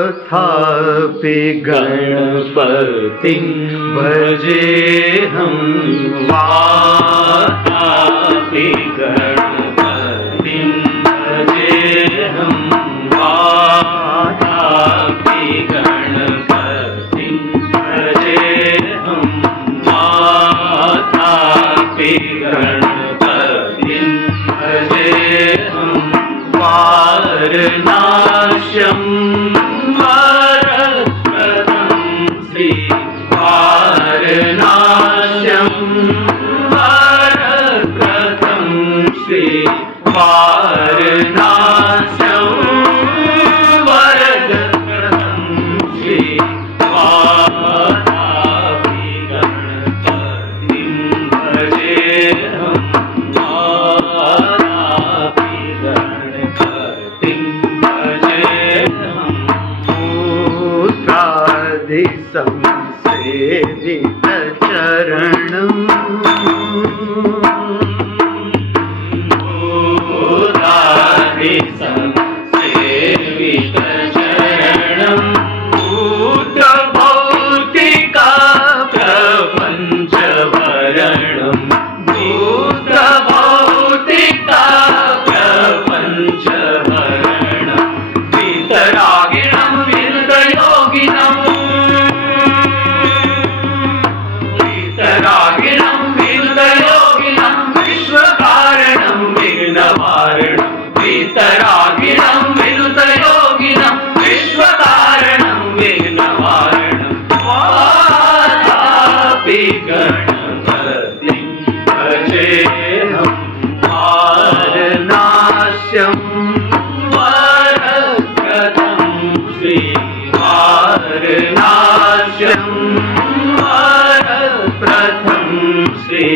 वाथापि गणपतिं भजेऽहं वाथापि गणपतिं भजेऽहं वाथापि गणपतिं भजेऽहं वाथापि गणपतिं भजेऽहं वारणास्यं वरप्रदं श्री वारणास्यं वरप्रदं श्री वारणास्यं वरप्रदं श्री वाथापि गणपतिं भजेऽहं वाथापि गणपतिं भजेऽहं मूत्रादिसंसेवितचरणम् मूत्रादिसंसेवितचरणं भूतभौतिका प्रपञ्चभरणं भूतभौतिका प्रपञ्चभरणं वीतरागिणं विरुद्धयोगिनं वीतरागिणं विरुद्धयोगिनं विश्वकारणं विघ्नवारणं वीतरागिणं विरुद्धयोगिनं विश्वकारणं विघ्नवारणं वाथापि गणपतिं भजेऽहं वारणास्यं वरप्रदं श्री वारणास्यं वरप्रदं श्री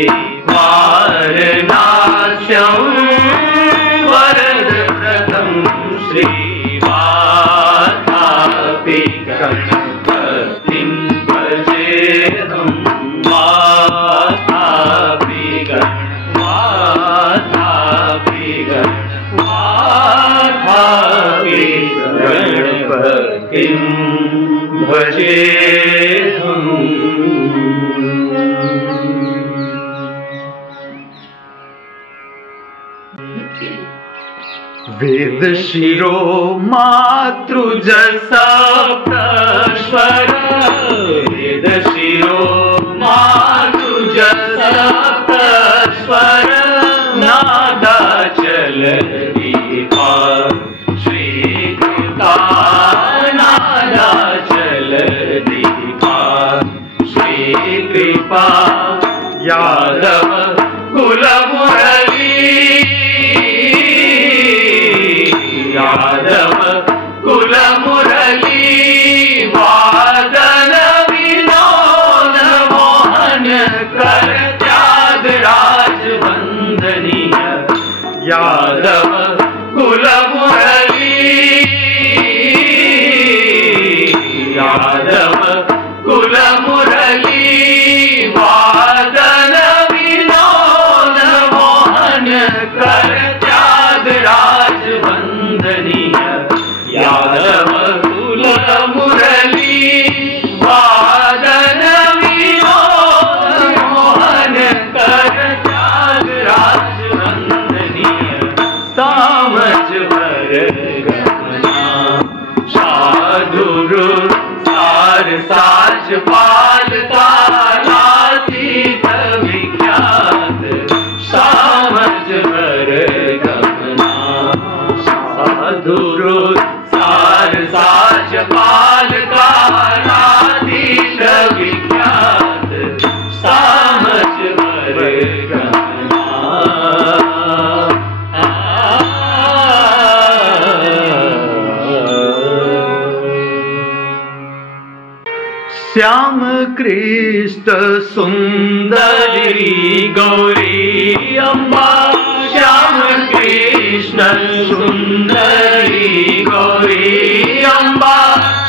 वारणास्यं वरप्रदं श्री वाथापि गणपतिं भजेऽहं वाथापि वाथापि गणपतिं भजेऽहं। वेदशिरो मातृजसा प्रश्वर वेदशिरो मातृजसा प्रश्वर नादाचल दीपा श्रीकृता नादाचल दीपा श्रीकृपा यादव कुलमुरली यादव कुलमुरली वादन विनोद मोहन कर त्यागराज वंदनीय यादव कुलमुरली यादव कुलमुरली वादन विनोद मोहन कर त्यागराज वंदनीय यादव कुलमुरली वादन विनोद मोहन कर त्यागराज वंदनीय सामज भर गमना साधुरु सार साच पालता नातीत विख्यात सामज भर गमना साधुरु सार साच पालता नातीत विख्यात सामज भर गमना श्याम कृष्ण सुंदरी गौरी अम्बा श्याम कृष्ण सुंदरी गौरी अम्बा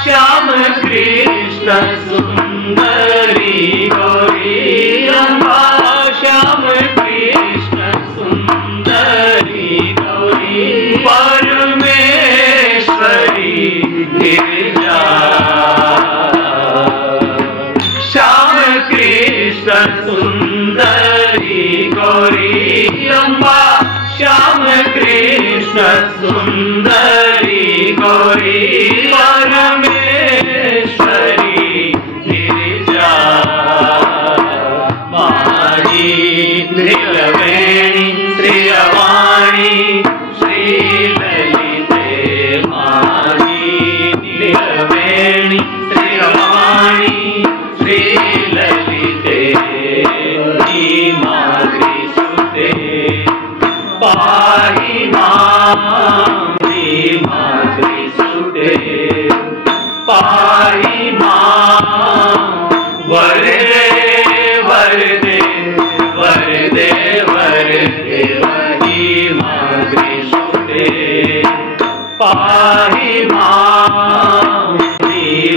श्याम कृष्ण कृष्ण सुंदरी गौरी अम्बा श्याम कृष्ण सुंदरी गौरी परमेश्वरी गिरिजा श्याम कृष्ण सुंदरी गौरी अम्बा श्याम कृष्ण सुंदरी गौरी परमेश्वरी गिरिजा माही नीलवेणी श्रियवाणी श्रीललिते माही नीलवेणी श्रियवाणी श्रीललिते मातृ सुते पाहि मां मातृ सुते पाहि मां वरदे वरदे वरदे वरदे वही मातृ सुते पाहि मां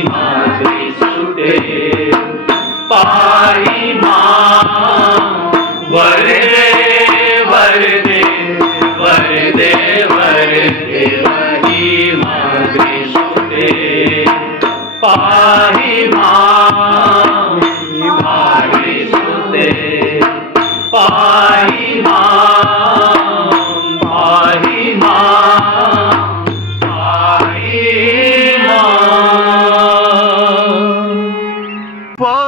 मातृ सुते पाहि मां वरदे वरदे वरदे वरदे वही मातृ सुते पाहि मां मातृ सुते पाहि मां पाहि मां पाहि मां।